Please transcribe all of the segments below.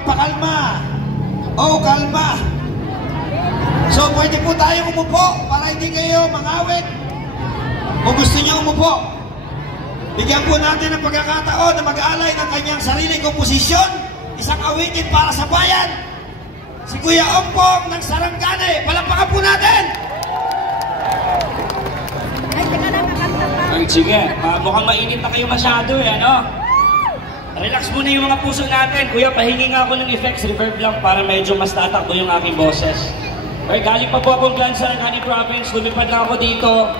magpakalma. Oh, kalma. So, pwede po tayong umupo para hindi kayo mangawit. Kung gusto niyo umupo, bigyan po natin ng pagkakataon na mag-aalay ng kanyang sariling komposisyon, isang awitin para sa bayan. Si Kuya Ompong ng Sarangani, palakpakan po natin! Ay, sige, mukhang mainit na kayo masyado eh, ano? Relax muna yung mga puso natin. Kuya, pahingi nga ako ng effects, reverb lang para medyo mas tatakbo yung aking boses. Okay, galing pa po akong Clan Sarangani Province, lumipad lang ako dito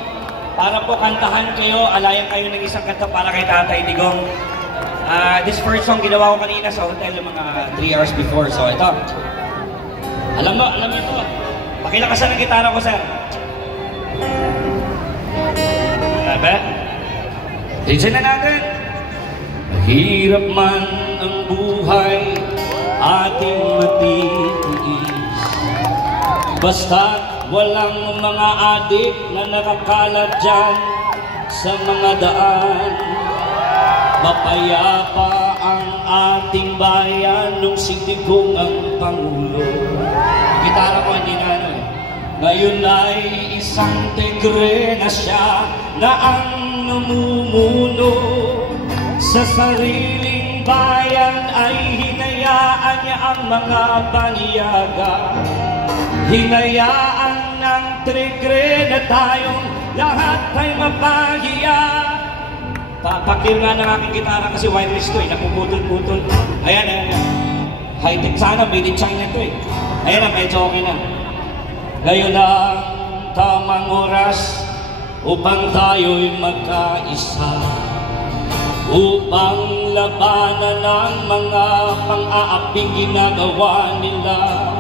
para po kantahan kayo, alayan kayo ng isang kanta para kay Tatay Digong. This first song ginawa ko kanina sa hotel yung mga 3 hours before, so ito. Alam mo ito. Pakilakasan ng gitara ko, sir. Ba? Listen na natin. Mahirap man ang buhay, ating matitiis. Basta't walang mga adik na nakakalat dyan sa mga daan. Mapayapa ang ating bayan nung si Digong ang Pangulo. Gitara ko hindi na ano eh. Ngayon ay isang tigre na siya na ang namumuno. Sa sariling bayan ay hinayaan niya ang mga paniyaga. Hinayaan ng tigre na tayong lahat ay mapahiya. Papakil nga ng aking gitara kasi wireless to eh, napuputol-putol. Ayan. High-tech sana, made in China to eh. Ayan na, medyo okay na. Ngayon ang tamang oras upang tayo'y magkaisa, upang labanan ang mga pang-aaping ginagawa nila.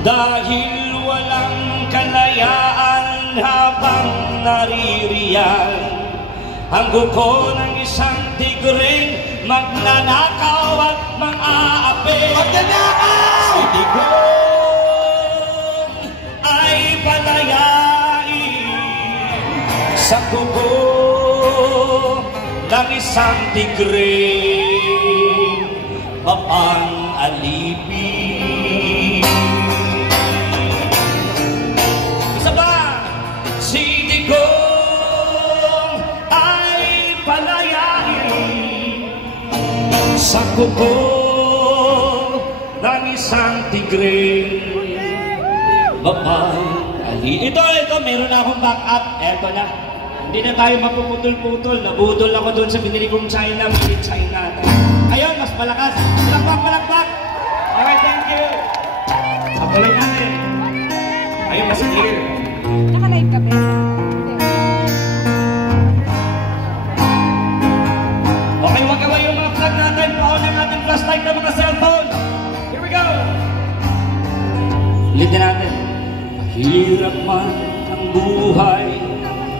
Dahil walang kalayaan habang naririyan ang guko ng isang tigring magnanakaw at mang-aapi. Magnanakaw! Si Digong ay palayain sa guko ng isang tigring mapang-alipin. Isa ba? Si Digong ay palayain sa kuko ng isang tigring mapang-alipin. Ito, meron na akong backup. Eto na. Hindi na tayo mapuputol-putol. Nabudol ako doon sa binili kong China, made in China. Ayun, mas malakas. Palakpak! Alright, thank you. Patuloy natin. Ayun, mas clear. Naka-live ka ba? Okay, wag away yung mga flag natin. Paon ng ating flashlight ng mga cellphone. Here we go. Ulitin natin. Mahirap man ang buhay,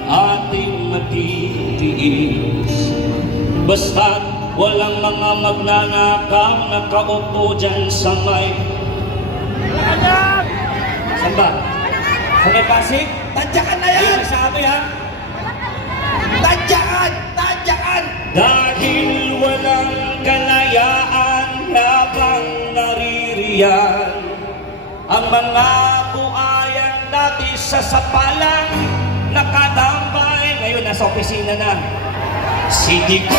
ating matitiis. Basta't walang mga magnanakaw nakaupo dyan sa may... Saan ba? Sa may Pasig? Tadyakan na yan! Ay, sabi ha? Tadyakan! Dahil walang kalayaan habang naririyan ang mga buhayan dati sa sapalang nakatambay, ngayon nasa opisina na. Si Digong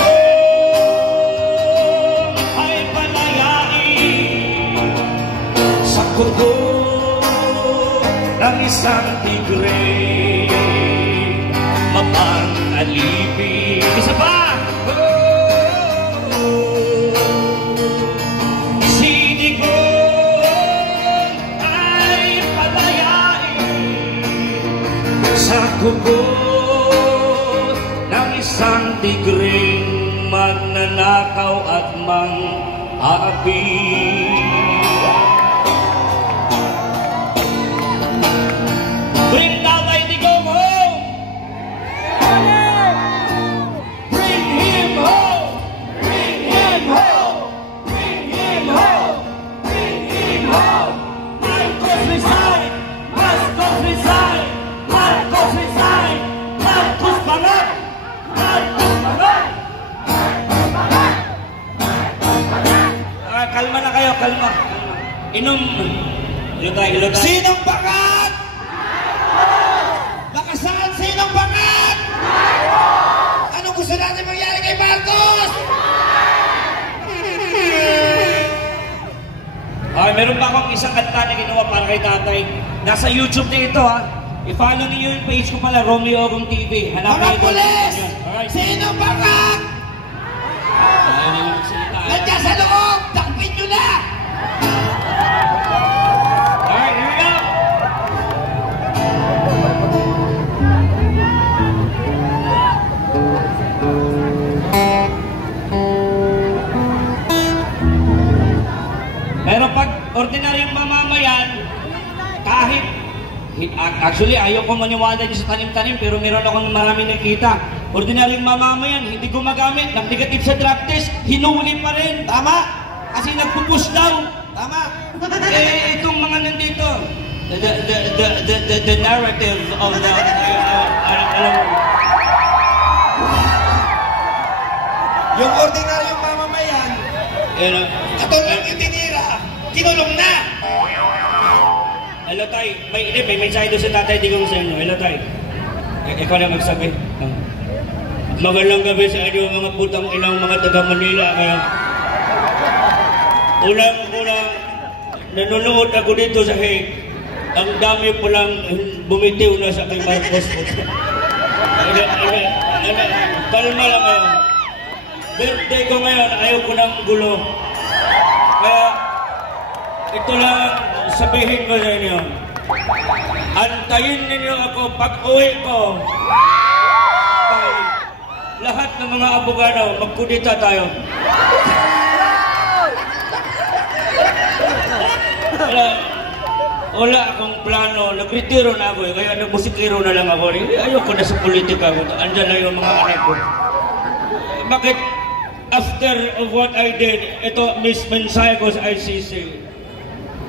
ay palayain sa kuko ng isang tigre mapang-alipin. Isa pa! Si Digong ay palayain sa kuko ng isang tigring magnanakaw at mang-aapi. Bring Tatay Digong home! Bring him home! Bring him home! Bring him home! Bring him home! Marcos resign! Marcos resign! Marcos resign! Marcos bangat! Marcos bangat! Kalma na kayo, kalma. Inom. Hilotay. Sinong bangat? Nakasaan sinong bangat? Anong gusto natin mangyari kay Marcos? Okay, meron pa akong isang kanta na ginawa para kay tatay. Nasa YouTube na ito ha. I-follow niyo yung page ko pala, Romeo Ogong TV. Hanapin Mga ito. pulis! Alright. Sinong bangat? Nandiyan sa loob! Takpin nyo na! Alright, here we go! Pero pag ordinaryong mamamayan, kahit actually, ayaw ko maniwala niyo sa tanim-tanim, pero meron akong maraming nakita. Ordinaryong mamamayan, hindi gumagamit ng negative sa drug test, hinuli pa rin. Tama! Kasi nagpupush down. Tama! Itong mga nandito, the narrative of the, alam mo. Yung ordinaryong mamamayan, katulad yung tinira, kinulong na! Hello, tay. May mensahe doon sa tatay Digong sa inyo. Hello, tay. Ikaw na magsabi. Magandang gabi sa inyo, mga putang ilang mga taga Manila. Ulang-ulang, nanonood ako dito sa Hague. Ang dami po lang bumitiw na sa kay Marcos. Kalma lang ngayon. Birthday ko ngayon, ayaw ko ng gulo. Kaya, ito lang sabihin ko sa inyo. Antayin ninyo ako pag-uwi ko. Lahat ng mga abogado, magkudita tayo. Wala akong plano. Nagretiro na ako. Kaya nagmusikiro na lang ako. Ayoko na sa politika. Andyan na yung mga anak ko. Bakit? After of what I did, ito mensahe ko sa ICC.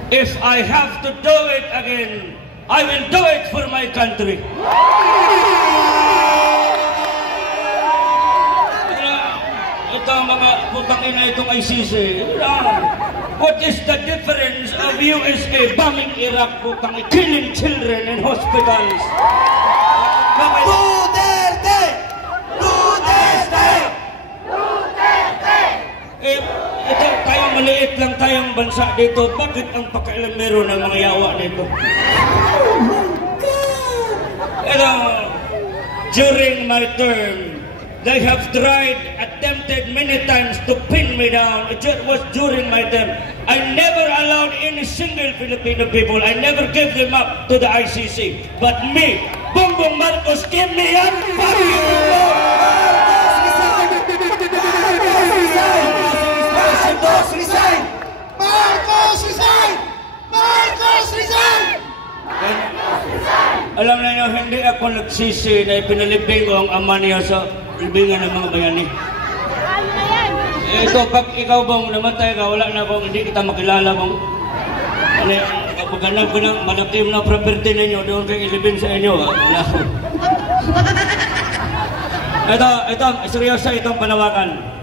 If I have to do it again, I will do it for my country. Ito ang mga putang ina itong ICC. What is the difference of USA bombing Iraq, putang killing children in hospitals? Duterte! Duterte! Ito tayong maliit lang tayong bansa dito. Bakit ang pakailan meron ng mga yawa dito? Ito, during my term, they have attempted many times to pin me down. It was during my term. I never allowed any single Filipino people. I never gave them up to the ICC. But me, Bongbong Marcos, gave me up. Fuck you, Marcos resign! Marcos resign! Marcos resign! Alam na niyo, hindi ako nagsisi na ipinalibing ko ang ama niya sa libingan ng mga bayani. Ito, pag ikaw bang namatay ka, wala na akong, hindi kita makilala bang pagganap ko ng malakim na property ninyo, doon kayo ilibing sa inyo. Wala ako. Ito, seryoso itong panawagan.